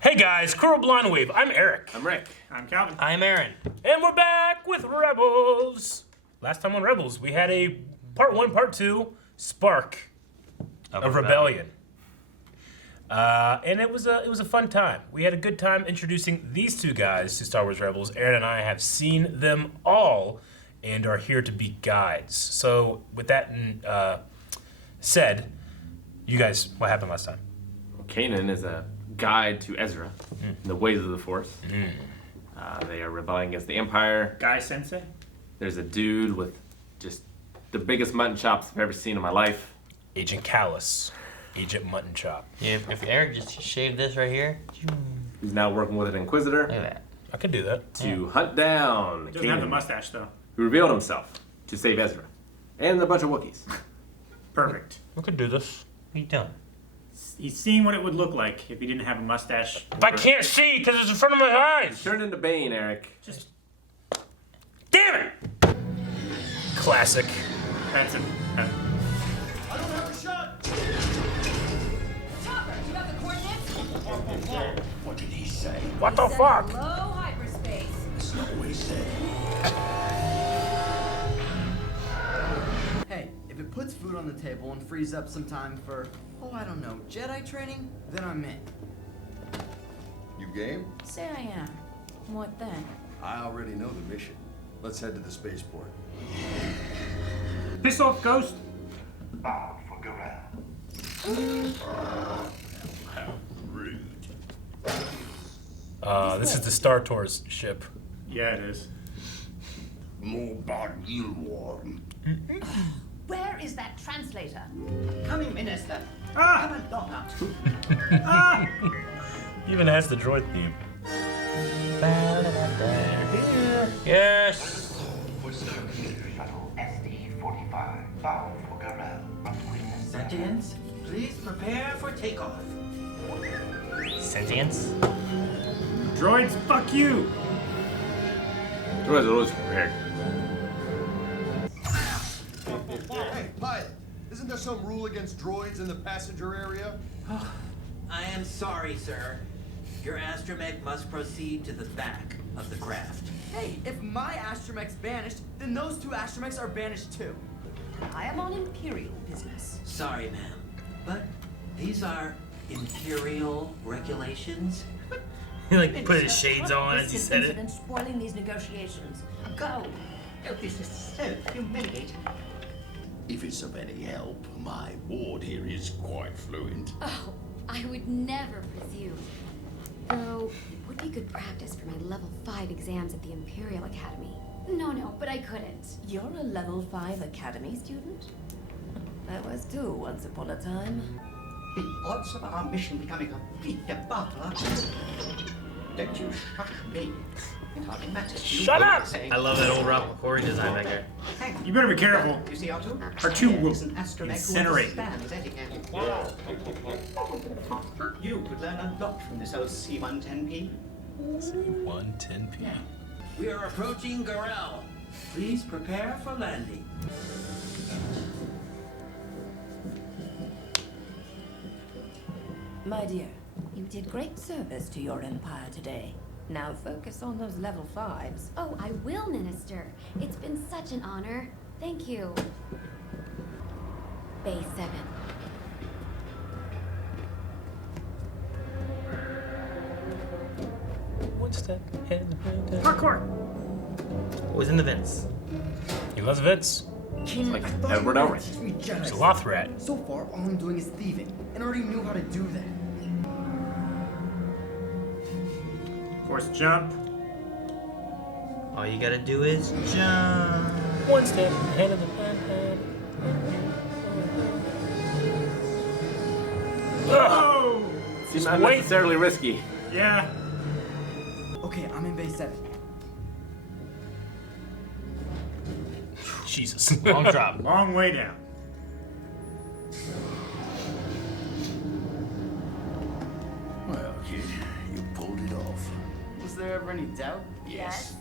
Hey guys, Coral Blonde Wave. I'm Eric. I'm Rick. I'm Calvin. I'm Aaron. And we're back with Rebels. Last time on Rebels, we had a part 1, part 2 spark of rebellion. And it was a fun time. We had a good time introducing these two guys to Star Wars Rebels. Aaron and I have seen them all and are here to be guides. So with that said, you guys, what happened last time? Kanan is a guide to Ezra in the ways of the Force. They are rebelling against the Empire. Guy Sensei? There's a dude with just the biggest mutton chops I've ever seen in my life. Agent Callus. Agent Mutton Chop. Yeah, if Eric just shaved this right here, He's now working with an Inquisitor look at that. I could do that. to hunt down Doesn't have the Kanan, mustache, though. who revealed himself to save Ezra. And a bunch of Wookiees. Perfect. I could do this. What are you doing? He's seen what it would look like if he didn't have a mustache. If I can't see because it's in front of my eyes. Turn into Bane, Eric. Just, Damn it! Classic. that's it. I don't have a shot! Chopper, you got the coordinates? What did he say? What the Said fuck? Low hyperspace. That's not what he said. Hey, if it puts food on the table and frees up some time for, oh, I don't know, Jedi training, then I'm in. You game? Say I am. What then? I already know the mission. Let's head to the spaceport. Piss off, Ghost. Bow for Gorilla. How rude. This is the Star Tours ship. Yeah, it is. More body warm. Where is that translator? Coming, Minister. Ah! Come along out. Ah! Even has the droid theme. Yes. For service to shuttle SD-45, bound for Gorilla. Sentients, please prepare for takeoff. Sentience. Droids, fuck you! Droids are always prepared. Hey, pilot. Isn't there some rule against droids in the passenger area? I am sorry, sir. Your astromech must proceed to the back of the craft. Hey, if my astromech's banished, then those two astromechs are banished too. I am on Imperial business. Sorry, ma'am, but these are Imperial regulations. He like put his shades on as he said it. Incident spoiling these negotiations. Go. Oh, this is so humiliating. If it's of any help, my ward here is quite fluent. Oh, I would never presume. Though, it would be good practice for my level 5 exams at the Imperial Academy. No, but I couldn't. You're a level 5 academy student? I was too, once upon a time. The odds of our mission becoming a complete debacle. Don't you shush me. It hardly matters to you Shut what up! I'm saying. I love that old Ralph McQuarrie design back there. Hang on. You better be careful. You see, R2? R2 will Is an astromech who incinerate. understands etiquette. You could learn a lot from this old C-110P. 110p. We are approaching Gorel. Please prepare for landing. My dear, you did great service to your empire today. Now focus on those level 5s. Oh, I will, Minister. It's been such an honor. Thank you. Base 7. One step ahead of the Parkour! Always in the vents. He loves Vince. Like Edward Elric. He's a Lothrat. So far, all I'm doing is thieving, and already knew how to do that. Force jump. All you gotta do is jump. One step ahead of the head. Oh! Seems wait. unnecessarily risky. Yeah. Okay, I'm in base 7. Jesus. Long drop. Long way down. Well, kid, you pulled it off. Was there ever any doubt? Yes.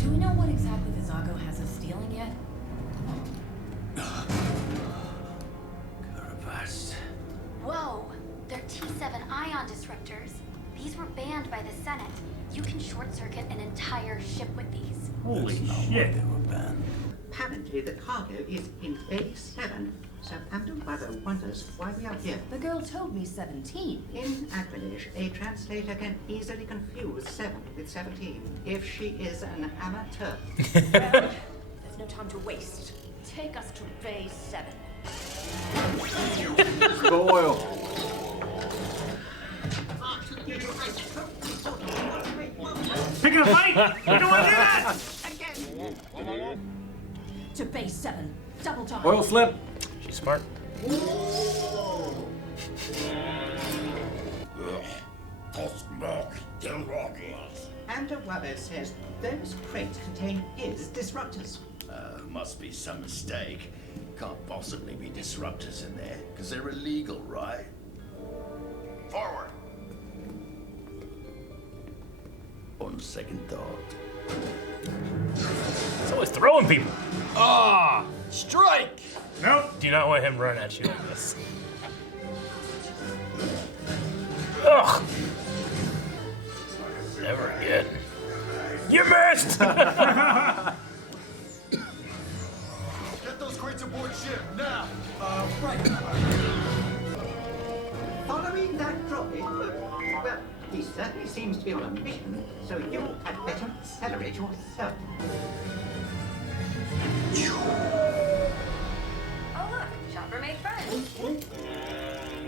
Do we know what exactly Vizago has us stealing yet? Carabas. Whoa! T7 ion disruptors. These were banned by the Senate. You can short-circuit an entire ship with these. Holy shit. Apparently the cargo is in Bay 7, so Amdo Mother wonders why we are here. The girl told me 17. In Aquilish, a translator can easily confuse 7 with 17 if she is an amateur. Well, there's no time to waste. Take us to Bay 7. Spoil. Picking a fight? You don't want to do that! To Bay 7. Double time. Oil slip. She's smart. Amdo Mother says those crates contain his disruptors. Must be some mistake. Can't possibly be disruptors in there, because they're illegal, right? Forward! On second thought. He's always throwing people. Ah! Strike! Nope. Do not want him running at you like this. Ugh. Never again. You missed! Get those crates aboard ship, now! Right. Following that droid, well, he certainly seems to be on a mission, so you had better accelerate yourself. Oh look, Chopper made friends.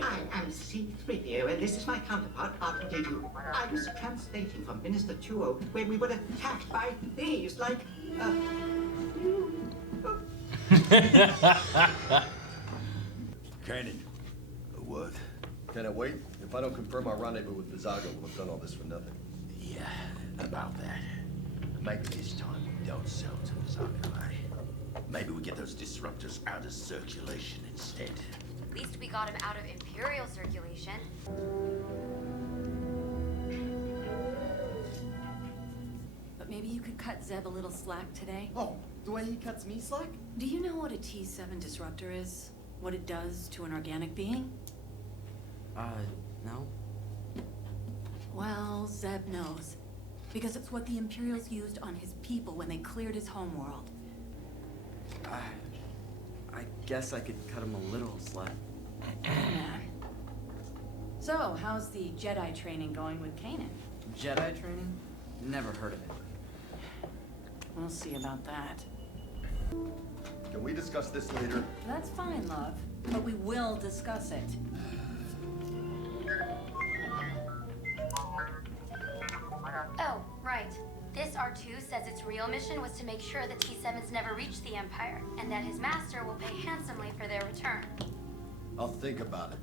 I am C-3PO, and this is my counterpart, R2-D2. I was translating from Minister 2-0 when we were attacked by thieves like, you. Cannon. A what? Can I wait? If I don't confirm our rendezvous with Vizago, we'll have done all this for nothing. Yeah, about that. Maybe this time we don't sell to Vizago, eh? Maybe we get those disruptors out of circulation instead. At least we got him out of Imperial circulation. But maybe you could cut Zeb a little slack today. Oh, the way he cuts me slack? Do you know what a T7 disruptor is? What it does to an organic being? No. Well, Zeb knows. Because it's what the Imperials used on his people when they cleared his homeworld. I guess I could cut him a little slack. Man. So, how's the Jedi training going with Kanan? Jedi training? Never heard of it. We'll see about that. Can we discuss this later? That's fine, love. But we will discuss it. Oh, right. This R2 says its real mission was to make sure the T7s never reach the Empire, and that his master will pay handsomely for their return. I'll think about it.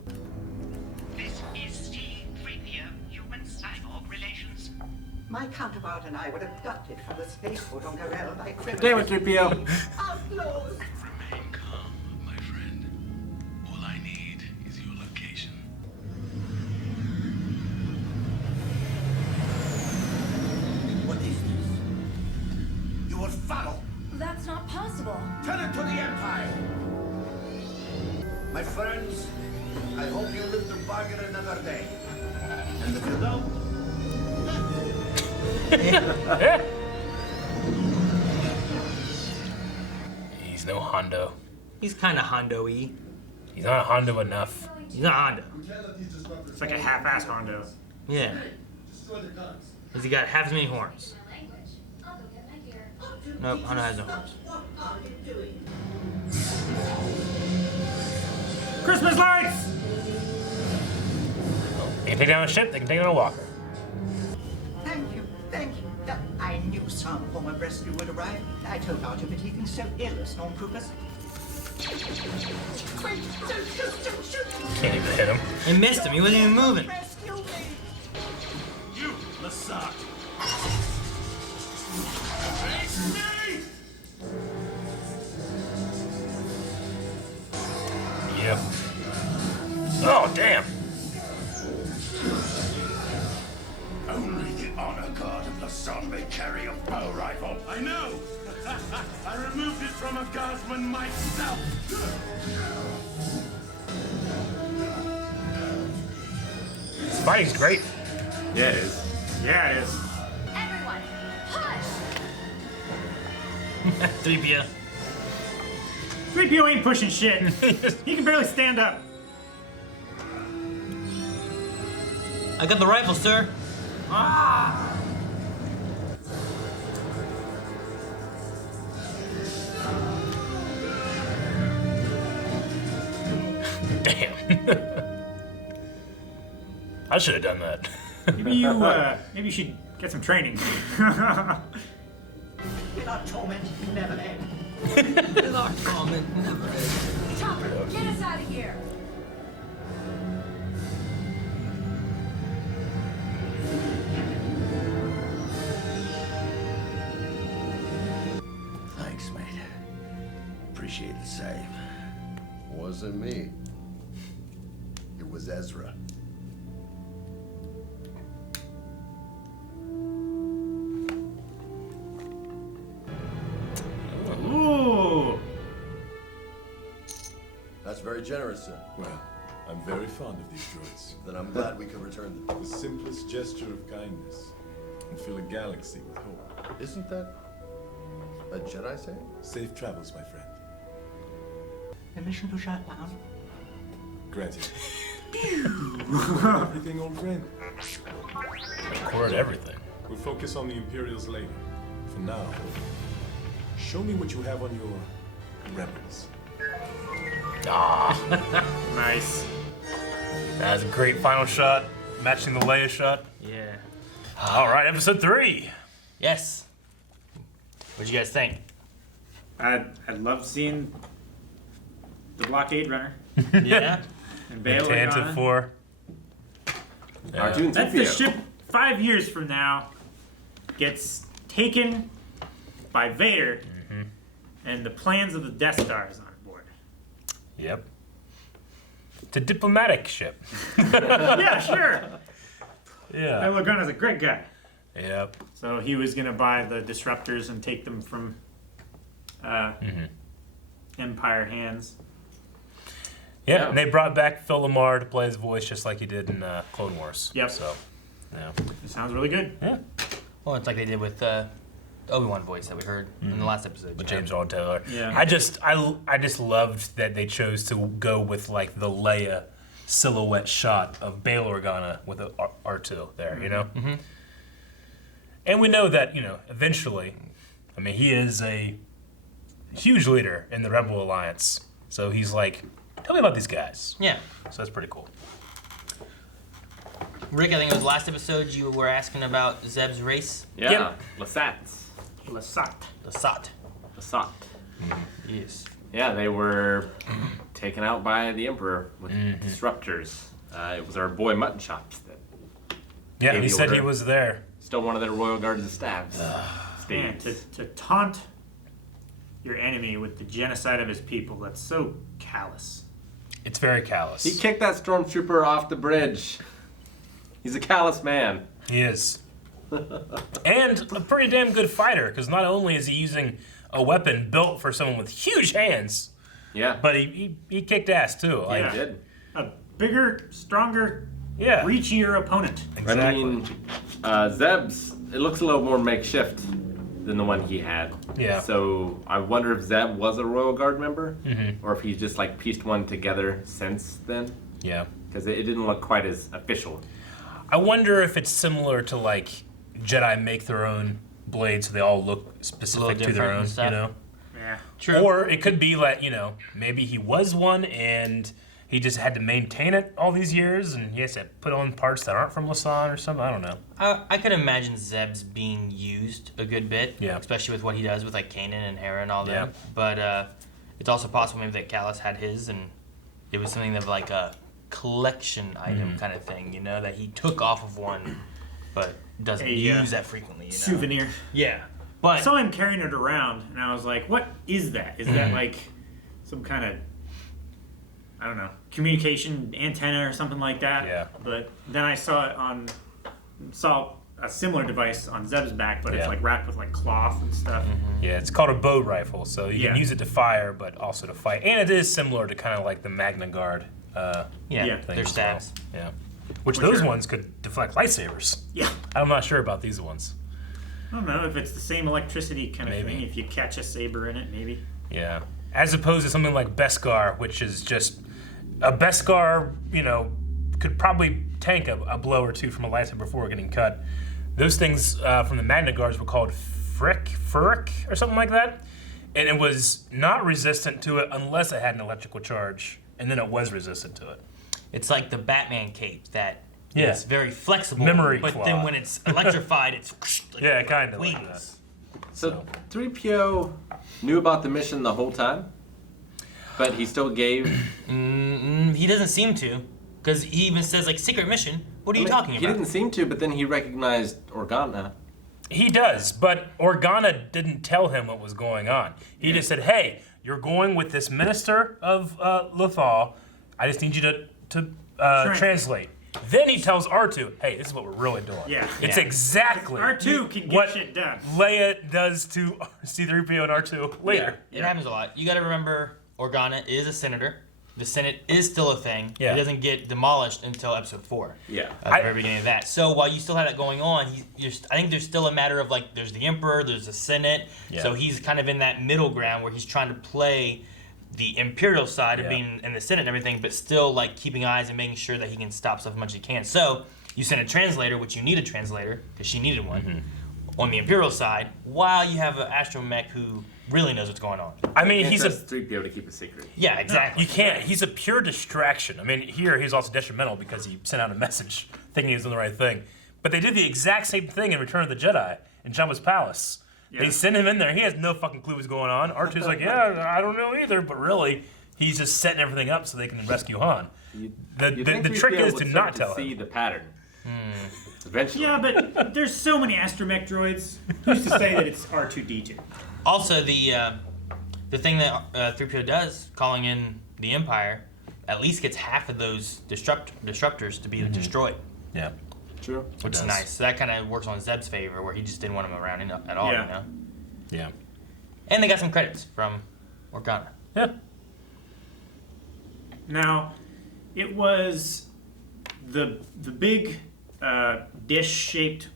This is C-3PO, human-cyborg relations. My counterpart and I were abducted from the spaceport on Garel by criminals. Damn it, 3PO. Outlaws! Remain calm, my friend. All I need is your location. What is this? You will follow. That's not possible. Turn it to the Empire! My friends, I hope you live to bargain another day. And if you don't, He's no Hondo. He's kind of Hondo-y. He's not Hondo enough. He's not Hondo. It's like a half-ass Hondo. Yeah. Because he got half as many horns. Nope, Hondo has no horns. Christmas lights! They can take down a ship, they can take down a walker. Thank you, thank you. I knew some form of rescue would arrive. I told Arthur, but he's been so ill, stormtroopers. Wait, don't shoot! Can't even hit him. He missed him, he wasn't even moving. Rescue me! you, Lasat! Yep. Oh, damn. Only the honor guard of the sun may carry a bow rifle. I know! I removed it from a guardsman myself! fighting's great. Yeah, it is. Yeah, it is. Everyone, hush! 3PO. 3PO ain't pushing shit. He can barely stand up. I got the rifle, sir. Damn. I should have done that. Maybe you should get some training. Without torment, you never end. With our comment, never ends. Chopper, get us out of here! Thanks, mate. Appreciate the save. Wasn't me. It was Ezra. Ooh. That's very generous, sir. Well, I'm very fond of these droids. Then I'm glad we could return them. The simplest gesture of kindness and fill a galaxy with hope. Isn't that a Jedi saying? Safe travels, my friend. Permission to shut down? Granted. Everything, old friend. Record everything. We'll focus on the Imperials later. For now, show me what you have on your rebels. Nice. That's a great final shot, matching the Leia shot. Yeah. All right, episode 3. Yes. What'd you guys think? I love seeing the blockade runner Yeah. and Bail Tantive Organa. 4. Yeah. R2 and That's the 3PO. ship 5 years from now gets taken by Vader, and the plans of the Death Star is on board. Yep. It's a diplomatic ship. Yeah, sure. Yeah. Bail Organa's a great guy. Yep. So he was gonna buy the disruptors and take them from Empire hands. Yeah, and they brought back Phil Lamar to play his voice just like he did in Clone Wars. Yep. So, yeah. It sounds really good. Yeah. Well, it's like they did with Obi-Wan voice that we heard in the last episode. With James Earl Taylor. Yeah. I just loved that they chose to go with like the Leia silhouette shot of Bail Organa with the R2 there, you know? Mm-hmm. And we know that, you know, eventually, I mean, he is a huge leader in the Rebel Alliance. So he's like, tell me about these guys. Yeah. So that's pretty cool. Rick, I think it was last episode you were asking about Zeb's race. Yeah. Yep. Lasats. Lasat. Lasat. Lasat. Yes. Yeah, they were taken out by the Emperor with disruptors. It was our boy Mutton Chops that Yeah, gave he the said he order. was there. Still one of their royal guards and staffs. Man, to taunt your enemy with the genocide of his people, that's so callous. It's very callous. He kicked that stormtrooper off the bridge. He's a callous man. He is. And a pretty damn good fighter, because not only is he using a weapon built for someone with huge hands, Yeah. but he kicked ass too. Like, Yeah. He did. A bigger, stronger, Yeah. reachier opponent. Exactly. I mean, Zeb's, it looks a little more makeshift than the one he had. Yeah. So I wonder if Zeb was a Royal Guard member, Mhm. or if he's just like pieced one together since then. Yeah. Because it didn't look quite as official. I wonder if it's similar to like Jedi make their own blades so they all look specific to their different own, and stuff. you know? Yeah. True. Or it could be like, you know, maybe he was one and he just had to maintain it all these years and he has to put on parts that aren't from Lasan or something. I don't know. I could imagine Zeb's being used a good bit, Yeah. especially with what he does with like Kanan and Hera and all that. Yeah. But it's also possible maybe that Callus had his and it was something of like a collection item kind of thing, you know, that he took off of one but doesn't use that frequently, you know. Souvenir. Yeah. I But saw him carrying it around, and I was like, what is that? Is that like some kind of, I don't know, communication antenna or something like that? Yeah. But then I saw a similar device on Zeb's back, but it's Yeah. like wrapped with like cloth and stuff. Yeah, it's called a bow rifle, so you Yeah. can use it to fire, but also to fight. And it is similar to kind of like the Magna Guard yeah, thing they're as stabs. well. Yeah. Which those ones could deflect lightsabers. Yeah. I'm not sure about these ones. I don't know if it's the same electricity kind of thing. If you catch a saber in it, maybe. Yeah. As opposed to something like Beskar, which is just a Beskar, could probably tank a blow or two from a lightsaber before getting cut. Those things from the Magna Guards were called Furic or something like that. And it was not resistant to it unless it had an electrical charge, and then it was resistant to it. It's like the Batman cape that Yeah. is very flexible. Memory but claw. then when it's electrified, it's like Yeah, kind of wings. like that. So 3PO knew about the mission the whole time, but he still gave. He doesn't seem to, because he even says like secret mission. What are you talking He about? didn't seem to, but then he recognized Organa. He does, but Organa didn't tell him what was going on. He just said, "Hey, you're going with this minister of Lothal. I just need you to translate." Then he tells R2, "Hey, this is what we're really doing." Yeah. It's exactly R2 can get what shit done. Leia does to C-3PO and R2 later. It happens a lot. You got to remember, Organa is a senator. The Senate is still a thing. Yeah. It doesn't get demolished until Episode 4. Yeah. At the very beginning of that. So while you still have that going on, I think there's still a matter of like, there's the Emperor, there's the Senate. Yeah. So he's kind of in that middle ground where he's trying to play the Imperial side of being in the Senate and everything, but still like keeping eyes and making sure that he can stop stuff as much as he can. So you send a translator, which you need a translator because she needed one, on the Imperial side, while you have an astromech who really knows what's going on. I mean, he's a 3PO to keep a secret. Yeah, exactly. You can't. He's a pure distraction. I mean, here he's also detrimental because he sent out a message thinking he was doing the right thing. But they did the exact same thing in Return of the Jedi in Jabba's palace. Yeah. They send him in there. He has no fucking clue what's going on. R2's like, yeah, I don't know either. But really, he's just setting everything up so they can rescue Han. The trick is to not tell see him. the pattern. Eventually. Yeah, but there's so many astromech droids. Who's to say that it's R2-D2? Also, the thing that 3PO does, calling in the Empire, at least gets half of those disruptors to be destroyed. Yeah. True. Which is nice. So that kind of works on Zeb's favor, where he just didn't want him around at all, Yeah. you know? Yeah. And they got some credits from Organa. Yeah. Now, it was the big dish-shaped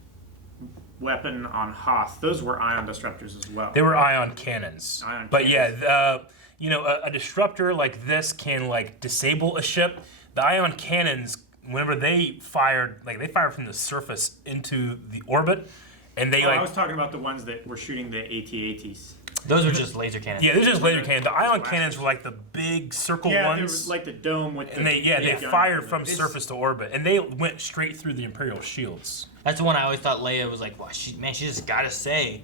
weapon on Hoth. Those were ion disruptors as well. They were ion cannons. But yeah, a disruptor like this can like disable a ship. The ion cannons, whenever they fired from the surface into the orbit, and they I was talking about the ones that were shooting the AT-ATs. Those are just laser cannons. Yeah, those are just laser cannons. The ion cannons were like the big circle Yeah, ones. they were like the dome with And they fired from surface to orbit, and they went straight through the Imperial shields. That's the one I always thought Leia was like, well, she just gotta say,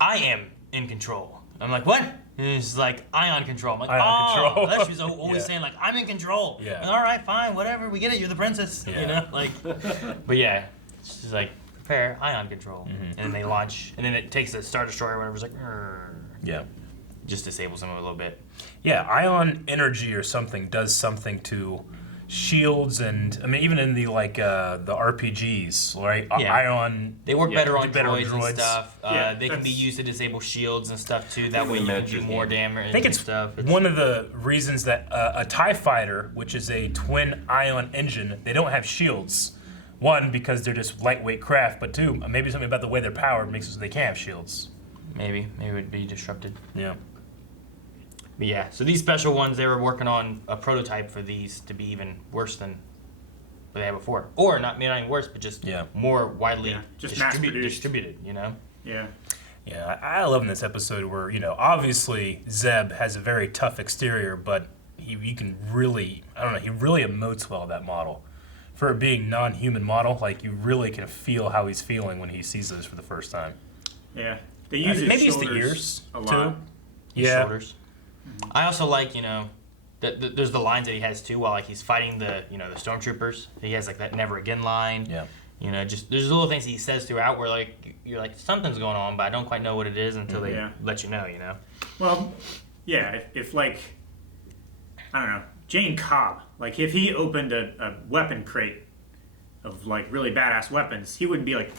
I am in control. I'm like, what? And she's like, ion control. I'm like, Ion control. That's she was always saying, like, I'm in control. Yeah. Like, all right, fine, whatever, we get it, you're the princess. Yeah. You know, like, but yeah, she's like, prepare ion control. And then they launch, and then it takes the Star Destroyer or whatever, it's like, Yeah. just disables them a little bit. Yeah, ion energy or something does something to shields, and I mean even in the the RPGs, right? Yeah. Ion. They work better on better droids and stuff. Yeah, they can be used to disable shields and stuff too. That way you can do more damage. I think it's one of the reasons that a TIE fighter, which is a twin ion engine, they don't have shields. One, because they're just lightweight craft, but two, maybe something about the way they're powered makes it so they can't have shields. Maybe it would be disrupted. Yeah. But yeah, so these special ones, they were working on a prototype for these to be even worse than what they had before. Or maybe not even worse, but just more widely just mass-produced. distributed, you know? Yeah. Yeah, I love in this episode where, obviously Zeb has a very tough exterior, but you can really, he really emotes well, that model. For it being non-human model, like, you really can feel how he's feeling when he sees this for the first time. Yeah. They use his maybe it's the shoulders ears, a lot. too. His Yeah. shoulders. I also like, there's the lines that he has too while like he's fighting the stormtroopers. He has like that never again line. Yeah. Just there's little things he says throughout where like you're like something's going on, but I don't quite know what it is until they let you know. Well, yeah. If like I don't know, Jane Cobb, like if he opened a weapon crate of like really badass weapons, he wouldn't be like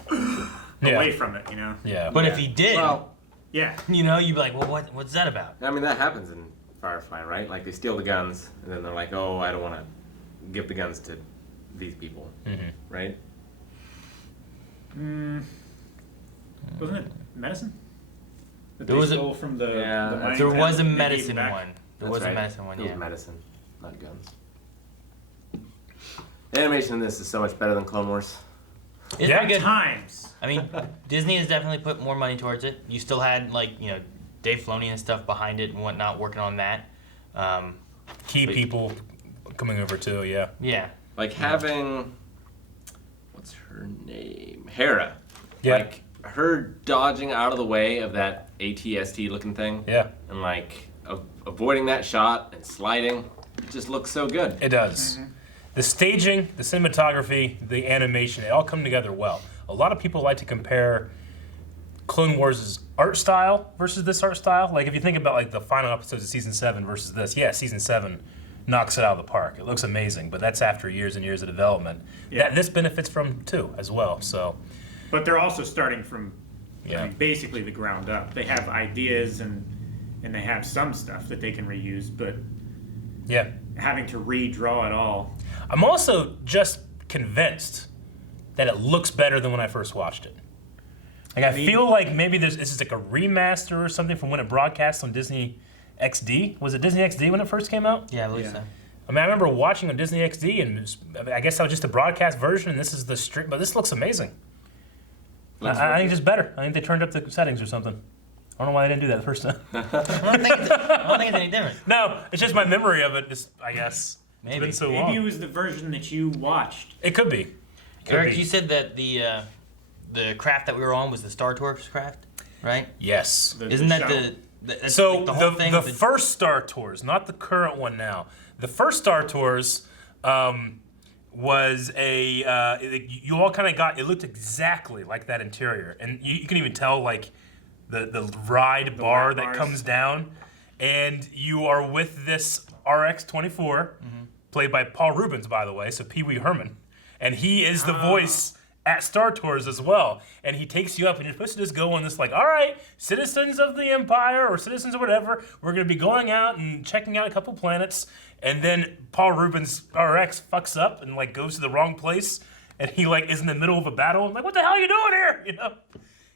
away from it, Yeah. But if he did, well, yeah, you'd be like, well, what's that about? I mean, that happens in Firefly, right? Like, they steal the guns, and then they're like, oh, I don't want to give the guns to these people. Mm-hmm. right? Wasn't it medicine? That There they was a- stole from the Yeah, mining There town was a and they gave medicine back? one. There That's was right. a medicine one, It yeah. was medicine, not guns. The animation in this is so much better than Clone Wars. It's Yeah. pretty good. Times. I mean, Disney has definitely put more money towards it. You still had, like, you know, Dave Filoni and stuff behind it and whatnot working on that. Key But- people coming over too, yeah. Yeah. Like having, what's her name? Hera. Yeah. Like her dodging out of the way of that ATST looking thing. Yeah. And like avoiding that shot and sliding. It just looks so good. It does. The staging, the cinematography, the animation, they all come together well. A lot of people like to compare Clone Wars' art style versus this art style. Like if you think about like the final episodes of season 7 versus this, yeah, season 7 knocks it out of the park. It looks amazing, but that's after years and years of development. Yeah. That this benefits from too, as well. So But they're also starting from Yeah. I mean, basically the ground up. They have ideas and they have some stuff that they can reuse, but yeah. having to redraw it all. I'm also just convinced that it looks better than when I first watched it. Like I feel like maybe this is like a remaster or something from when it broadcast on Disney XD. Was it Disney XD when it first came out? Yeah, I believe so. I mean, I remember watching on Disney XD, and I guess that was just a broadcast version, and this is the stream. But this looks amazing. I think it's just better. I think they turned up the settings or something. I don't know why they didn't do that the first time. I don't think it's any different. No, it's just my memory of it. Just, I guess Maybe. it's been so Maybe long. it was the version that you watched. It could be. Could Eric, be. you said that the craft that we were on was the Star Tours craft, right? Yes. Isn't that that's So like the whole thing? the with first Star Tours, not the current one now. The first Star Tours was you all kind of got, it looked exactly like that interior, and you can even tell like the ride bar that bars. comes down, and you are with this RX-24, played by Paul Rubens, by the way, so Pee Wee Herman, and he is the voice at Star Tours as well, and he takes you up and you're supposed to just go on this like, all right, citizens of the Empire or citizens or whatever, we're gonna be going out and checking out a couple planets, and then Paul Rubens RX fucks up and like goes to the wrong place, and he like is in the middle of a battle. I'm like, what the hell are you doing here? You know.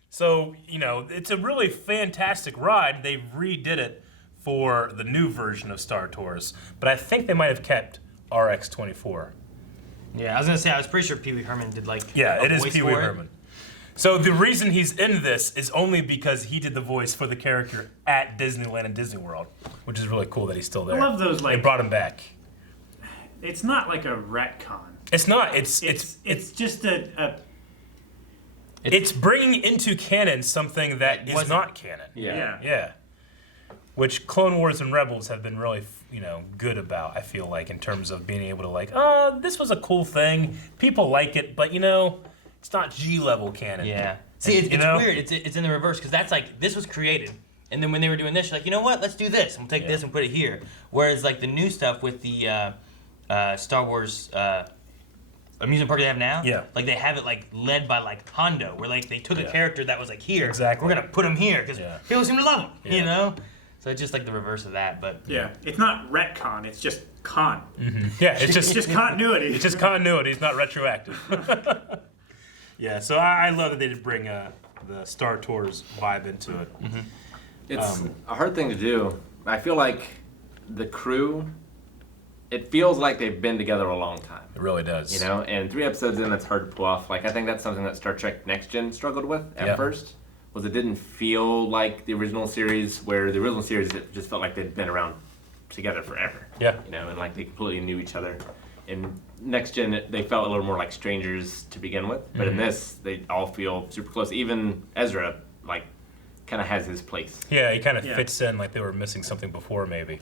So it's a really fantastic ride. They redid it for the new version of Star Tours, but I think they might have kept RX-24. Yeah, I was gonna say I was pretty sure Pee Wee Herman did like Yeah, a it is voice Pee Wee for it. Herman. So the reason he's in this is only because he did the voice for the character at Disneyland and Disney World, which is really cool that he's still there. I love those, They like- brought him back. It's not like a retcon. It's not. It's just a it's bringing into canon something that is wasn't. not canon. yeah. Yeah. Which Clone Wars and Rebels have been really, good about, I feel like, in terms of being able to like, oh, this was a cool thing. People like it, but it's not G-level canon. Yeah. See, And, it's weird. It's in the reverse because that's like this was created, and then when they were doing this, you're like, you know what? Let's do this. We'll take this and put it here. Whereas like the new stuff with the Star Wars amusement park they have now, like they have it like led by like Hondo, where like they took a character that was like here, Exactly. we're gonna put him here because people seem to love him, Yeah. So it's just like the reverse of that, but Yeah, it's not retcon. It's just con. Yeah, it's just It's just continuity. It's just continuity. It's not retroactive. Yeah, so I love that they did bring the Star Tours vibe into it. It's a hard thing to do. I feel like the crew, it feels like they've been together a long time. It really does. And 3 episodes in, that's hard to pull off. Like, I think that's something that Star Trek Next Gen struggled with at first, was it didn't feel like the original series, where the original series, it just felt like they'd been around together forever. Yeah. And like they completely knew each other. In Next Gen, they felt a little more like strangers to begin with. But in this, they all feel super close. Even Ezra, like, kind of has his place. Yeah, he kind of fits in like they were missing something before, maybe.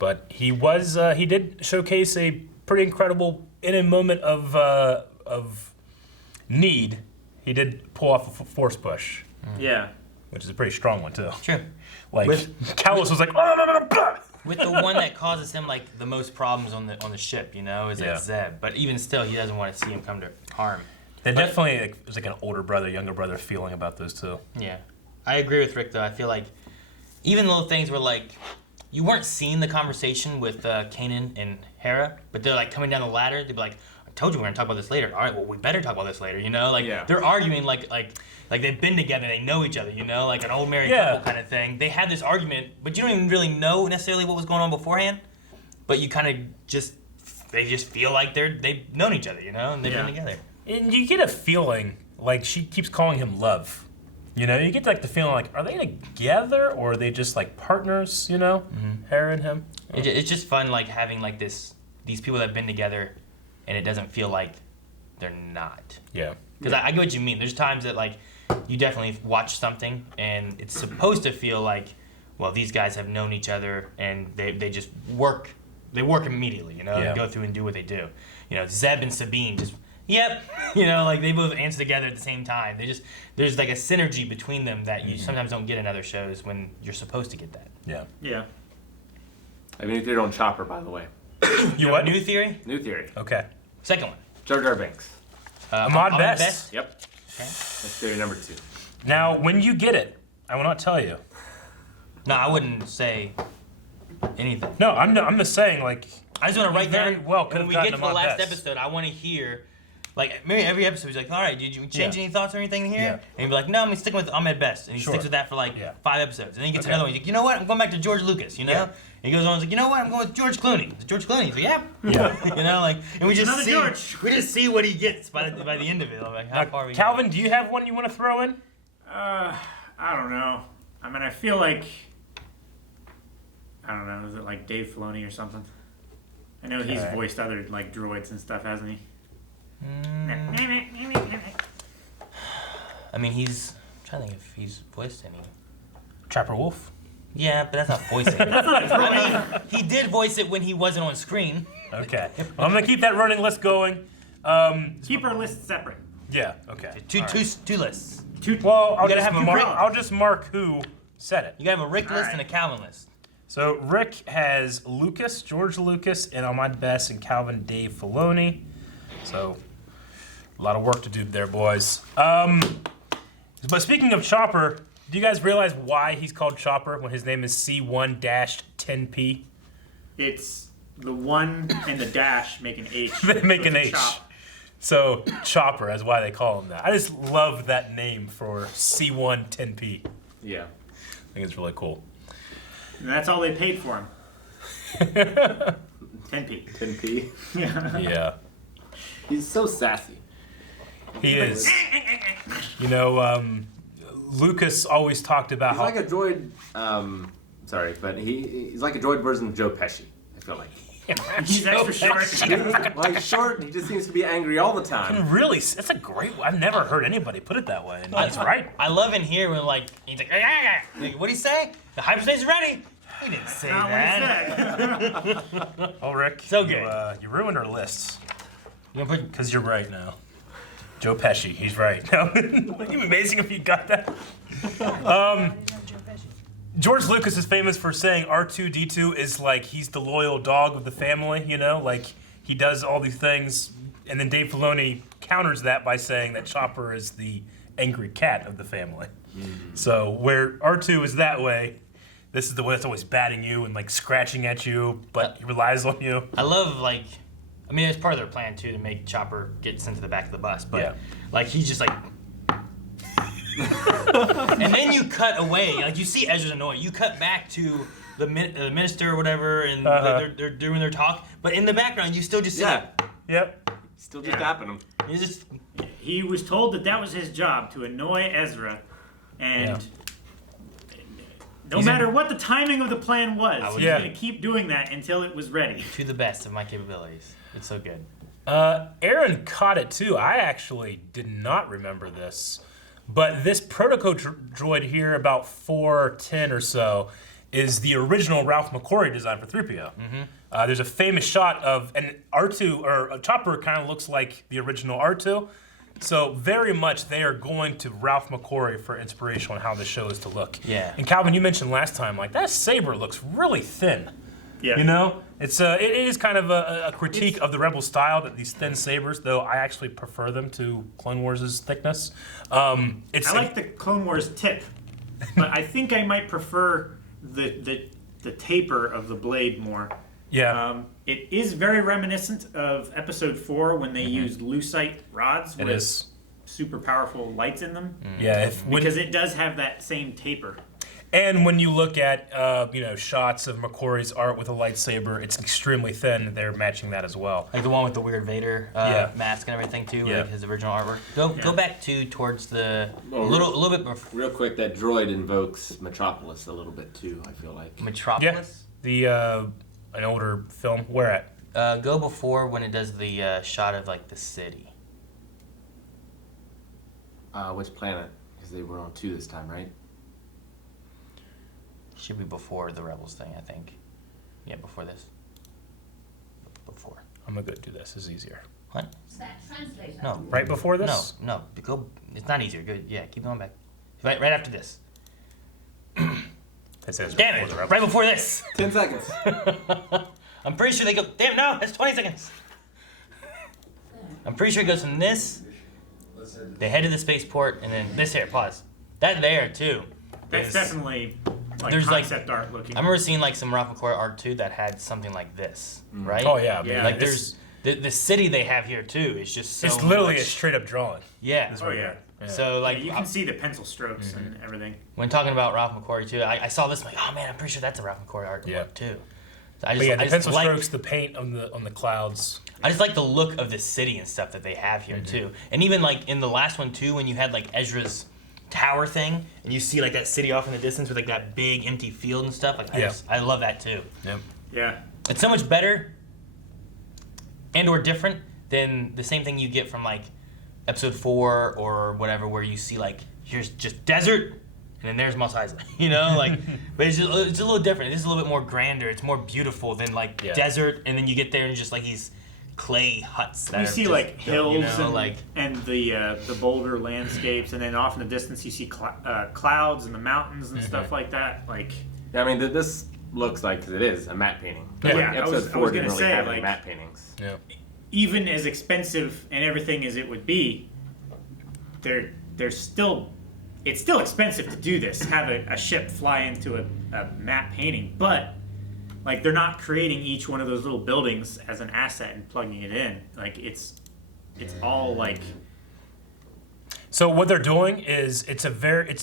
But he did showcase a pretty incredible, in a moment of need, he did pull off a force push. Yeah. Which is a pretty strong one, too. True. Like, Kalos was like, oh, no, no, no, blah! with the one that causes him like the most problems on the ship, is like Zeb. But even still, he doesn't want to see him come to harm. They definitely, there's like an older brother, younger brother feeling about those two. Yeah. I agree with Rick, though. I feel like even little things were like, you weren't seeing the conversation with Kanan and Hera, but they're like coming down the ladder. They'd be like, told you we're gonna talk about this later. All right, well, we better talk about this later. You know, like they're arguing like they've been together, they know each other. You know, like an old married couple kind of thing. They had this argument, but you don't even really know necessarily what was going on beforehand. But you kind of they just feel like they've known each other. You know, and they've been together. And you get a feeling like she keeps calling him love. You know, you get like the feeling like, are they together or are they just like partners? You know, her and him. It's just fun, like having like these people that have been together, and it doesn't feel like they're not. Yeah. Because I get what you mean. There's times that like you definitely watch something, and it's supposed to feel like, well, these guys have known each other, and they just work. They work immediately, you know. They go through and do what they do. You know, Zeb and Sabine just. Yep, you know, like they both answer together at the same time. There's like a synergy between them that you sometimes don't get in other shows when you're supposed to get that. Yeah. Yeah. I have a new theory on Chopper, by the way. You what? New theory? New theory. Okay. Second one. Jar Jar Binks. Ahmad Best. Yep. Okay. That's theory number 2. Now, when you get it, I will not tell you. No, I wouldn't say anything. No, I'm just saying, like, I just want to write down. Well, when we get to the last episode, I want to hear. Like, maybe every episode he's like, all right, did you change any thoughts or anything here? And he'd be like, no, I'm sticking with Ahmed Best. And he sticks with that for like 5 episodes. And then he gets another one. He's like, you know what? I'm going back to George Lucas, you know? And he goes on and he's like, you know what? I'm going with George Clooney. Is it George Clooney? He's like, yeah. You know, like, and we just see what he gets by the end of it. Like, how far we Calvin, do you have one you want to throw in? I don't know. I mean, I feel like, I don't know, is it like Dave Filoni or something? I know he's voiced other like droids and stuff, hasn't he? I mean, I'm trying to think if he's voiced any. Trapper Wolf? Yeah, but that's not voicing. That's not I mean, he did voice it when he wasn't on screen. Okay. Well, I'm going to keep that running list going. Keep our lists separate. Yeah, okay. Two lists. Well, I'll just mark who said it. You gotta have a Rick list and a Calvin list. So Rick has Lucas, George Lucas, and Ahmad Best, and Calvin Dave Filoni. So a lot of work to do there, boys. But speaking of Chopper, do you guys realize why he's called Chopper when his name is C1-10P? It's the 1 and the dash make an H. They make an H. Chop. So Chopper, that's why they call him that. I just love that name for C1-10P. Yeah. I think it's really cool. And that's all they paid for him. 10p. 10p. Yeah. He's so sassy. He is. You know, Lucas always talked about he's like a droid. Sorry, but he's like a droid version of Joe Pesci. I feel like. He's extra short. Well, he's short. And he just seems to be angry all the time. Really, that's a great. I've never heard anybody put it that way, and he's right. I love in here when like he's like, like what did he say? The hyperspace is ready. He didn't say that. Oh, Rick. So good. You ruined our lists. Because you're right now. Joe Pesci, he's right. Wouldn't it be amazing if you got that? George Lucas is famous for saying R2-D2 is like he's the loyal dog of the family, you know? Like he does all these things, and then Dave Filoni counters that by saying that Chopper is the angry cat of the family. So where R2 is that way, this is the one that's always batting you and like scratching at you, but he relies on you. I love like, I mean, it's part of their plan too to make Chopper get sent to the back of the bus, but like he's just like, and then you cut away, like you see Ezra's annoyed. You cut back to the minister or whatever, and they're doing their talk, but in the background you still just see Yep. Still just tapping him. He's just. He was told that was his job, to annoy Ezra, and no matter what the timing of the plan was, he was going to keep doing that until it was ready. To the best of my capabilities. It's so good. Aaron caught it too. I actually did not remember this. But this protoco droid here, about 410 or so, is the original Ralph McQuarrie design for 3PO. There's a famous shot of an R2, or a Chopper kind of looks like the original R2. So very much they are going to Ralph McQuarrie for inspiration on how the show is to look. Yeah. And Calvin, you mentioned last time, like that saber looks really thin. Yeah. You know, it is kind of a critique of the Rebel style, that these thin sabers, though I actually prefer them to Clone Wars' thickness. I like the Clone Wars tip, but I think I might prefer the taper of the blade more. Yeah. It is very reminiscent of Episode 4 when they used lucite rods with super powerful lights in them. Yeah, because it does have that same taper. And when you look at shots of McQuarrie's art with a lightsaber, it's extremely thin. They're matching that as well. Like the one with the weird Vader mask and everything too, like his original artwork. Go back towards the little bit before. Real quick, that droid invokes Metropolis a little bit too. I feel like Metropolis. Yeah, an older film. Where at? Go before when it does the shot of like the city. Which planet? Because they were on 2 this time, right? Should be before the Rebels thing, I think. Yeah, before this. Before. I'm gonna go do this. It's easier. What? Translator. No. Right before this? No. Go. It's not easier. Good. Yeah, keep going back. Right after this. It says damn it! Right before this. 10 seconds. I'm pretty sure they go. Damn no! It's 20 seconds. I'm pretty sure it goes from this. They head to the spaceport, and then this here. Pause. That there too. That's definitely like there's concept art looking. I remember seeing like some Ralph McQuarrie art too that had something like this, right? Oh yeah, man. Like there's the city they have here too is just so. It's literally much. a straight up drawing. Yeah. Oh yeah. So like you can see the pencil strokes and everything. When talking about Ralph McQuarrie too, I saw this. I'm like, oh man, I'm pretty sure that's a Ralph McQuarrie artwork too. So The pencil strokes, the paint on the clouds. I just like the look of the city and stuff that they have here too, and even like in the last one too, when you had like Ezra's tower thing, and you see like that city off in the distance with like that big empty field and stuff. Like I love that too. Yep. Yeah. It's so much better and or different than the same thing you get from like Episode 4 or whatever, where you see like here's just desert and then there's Mos Eisley, you know, like. But it's a little different. It's a little bit more grander. It's more beautiful than like desert, and then you get there and just like these clay huts. That you see like hills and the boulder landscapes, and then off in the distance you see clouds and the mountains and stuff like that. Like, yeah, I mean, this looks like, because it is a matte painting. Yeah, like, I was Episode 4 gonna didn't really say, have like, any matte paintings. Yeah. even as expensive and everything as it would be, it's still expensive to do this. Have a ship fly into a matte painting, but like they're not creating each one of those little buildings as an asset and plugging it in. Like it's all like. So what they're doing is it's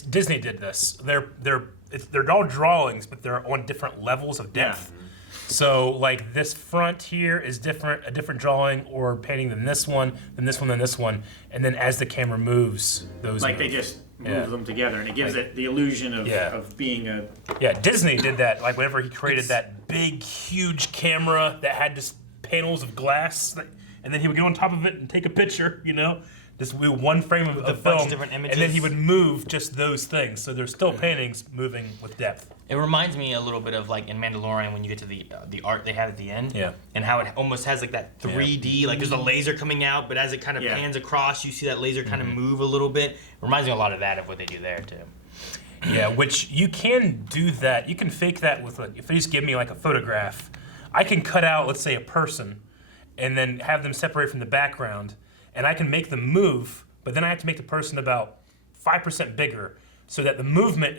Disney did this. They're all drawings, but they're on different levels of depth. Yeah. So like this front here is a different drawing or painting than this one, than this one, than this one, and then as the camera moves, those like move. They just move them together, and it gives it the illusion of being a. Yeah, Disney did that. Like whenever he created that big, huge camera that had just panels of glass, and then he would get on top of it and take a picture. You know. Just one frame of film, and then he would move just those things. So there's still paintings moving with depth. It reminds me a little bit of like in Mandalorian when you get to the art they have at the end, and how it almost has like that 3D, like there's a laser coming out, but as it kind of pans across, you see that laser kind of move a little bit. It reminds me a lot of that of what they do there too. Yeah, which you can do that. You can fake that with if they just give me like a photograph, I can cut out, let's say, a person, and then have them separate from the background. And I can make them move, but then I have to make the person about 5% bigger, so that the movement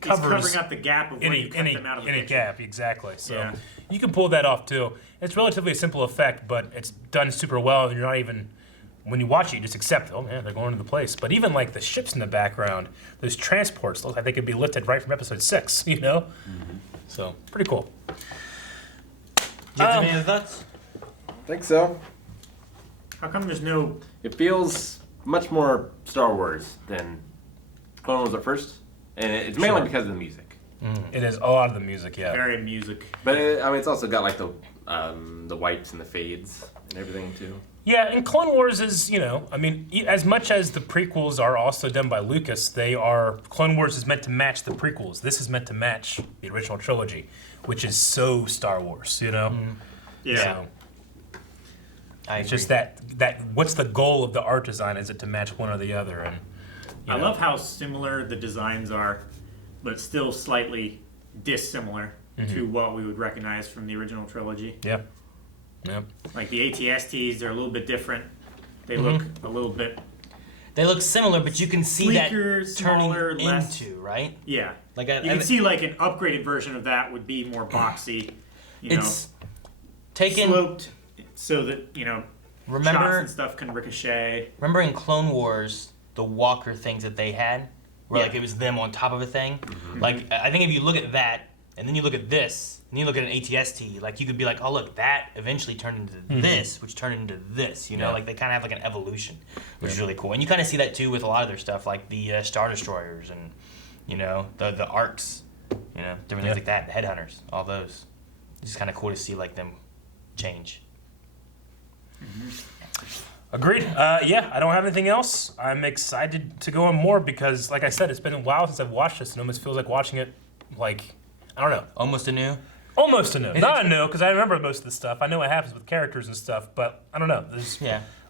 covers covering up the gap of where you cut them out of the picture. Gap, exactly. So you can pull that off too. It's relatively a simple effect, but it's done super well. And you're not even, when you watch it, you just accept, oh man, they're going to the place. But even like the ships in the background, those transports look like they could be lifted right from Episode 6. You know, so pretty cool. Do you have any other thoughts? I think so. How come there's no... It feels much more Star Wars than Clone Wars at first. And it's mainly because of the music. It is a lot of the music, yeah. Very music. But it's also got like the wipes and the fades and everything too. Yeah, and Clone Wars is, as much as the prequels are also done by Lucas, Clone Wars is meant to match the prequels. This is meant to match the original trilogy, which is so Star Wars, you know? Yeah. So, it's just that what's the goal of the art design? Is it to match one or the other? And I love how similar the designs are, but still slightly dissimilar to what we would recognize from the original trilogy. Yeah. Yep. Like the AT-STs, they're a little bit different. They look a little bit... They look similar, but you can see sleeker, that turning smaller, into, right? Yeah. Like you can see like an upgraded version of that would be more boxy. You know? sloped so that, you know, shots remember and stuff can ricochet. Remember in Clone Wars, the walker things that they had? Where like it was them on top of a thing? Like, I think if you look at that, and then you look at this, and you look at an ATST, like you could be like, oh look, that eventually turned into this, which turned into this, you know? Like they kind of have like an evolution, which is really cool. And you kind of see that too with a lot of their stuff, like the Star Destroyers and, you know, the Arcs, you know, different things like that, the Headhunters, all those. It's just kind of cool to see like them change. Agreed. Yeah, I don't have anything else. I'm excited to go on more because, like I said, it's been a while since I've watched this, and it almost feels like watching it, like, I don't know. Almost anew? Almost anew. Not anew, because I remember most of the stuff. I know what happens with characters and stuff, but I don't know. There's,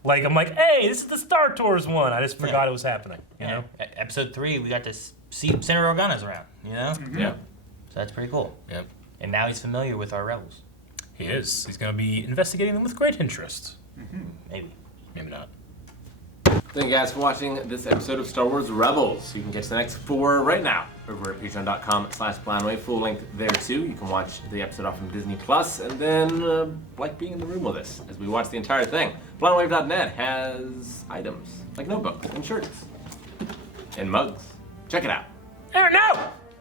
like, I'm like, hey, this is the Star Tours one. I just forgot it was happening, you know? Episode 3, we got to see Senator Organa's around, you know? Yeah. So that's pretty cool. Yep. And now he's familiar with our rebels. He is. He's going to be investigating them with great interest. Maybe. Maybe not. Thank you guys for watching this episode of Star Wars Rebels. You can catch the next 4 right now over at patreon.com/planwave. Full length there too. You can watch the episode off from Disney Plus, and then like being in the room with us as we watch the entire thing. Planwave.net has items like notebooks and shirts and mugs. Check it out. No!